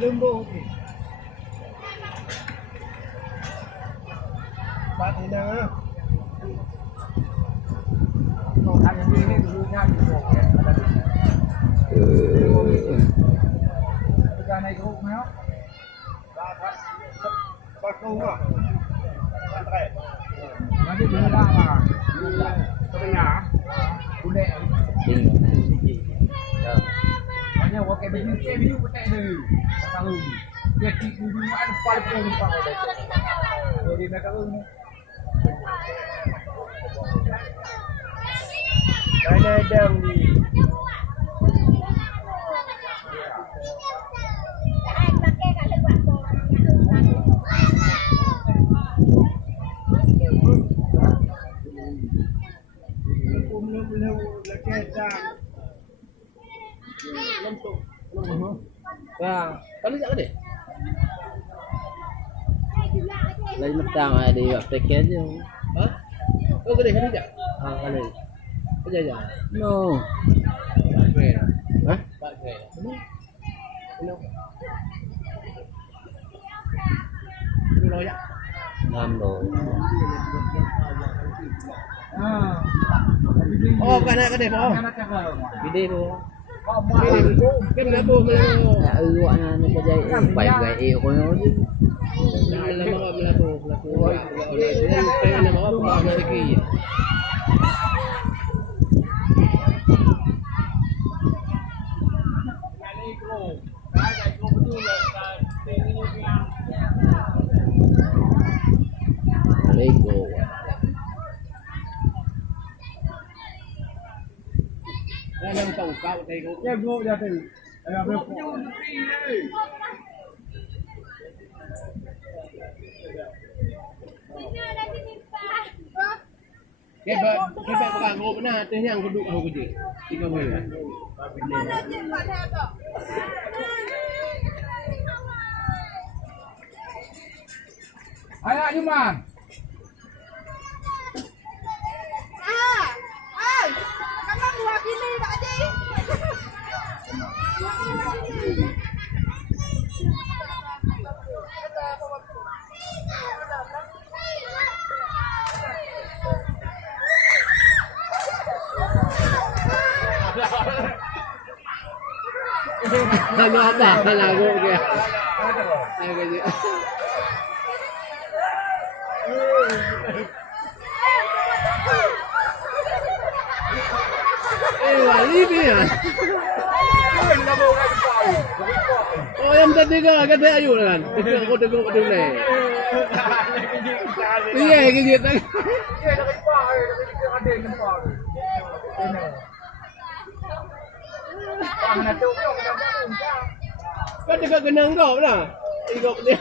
Limbo. Bạn thì nào? Còn ăn gì này thì vui nha, thì một cái này cũng không hết. Ba câu à? Nó biết gì ra mà? Có bên nhà? Cũng đẹp. Hanya wakai baju baju pakai tu. Tahu. Dia tipu dulu ada paling paling jadi mereka tu. Ada dam ni. Và có lý do đấy lấy mặt trăng đi gặp tay kết chứ hả? Có cái gì không biết à? Cái gì? Cái gì vậy? No. Về hả? Bạn về đi nói vậy? Làm rồi. Cái này không? Video. Cái này buông lên. Gọi là nó dây bảy gậy eo của nó chứ. Là đang tổng cao đây cũng em vô ra từ cái bạn bạn ngô bữa nào tới nhà có đụng không cái gì đi đâu về Ayo Iman. Kamu dua kili tak ada. Ano apa? Lago kaya. Ay kasi. Wali niya. Oh, yang tadi ka kata ayo kan. Ako tengok dulu. Iya, gitu. Kan dekat genang kau lah. Ikut dia.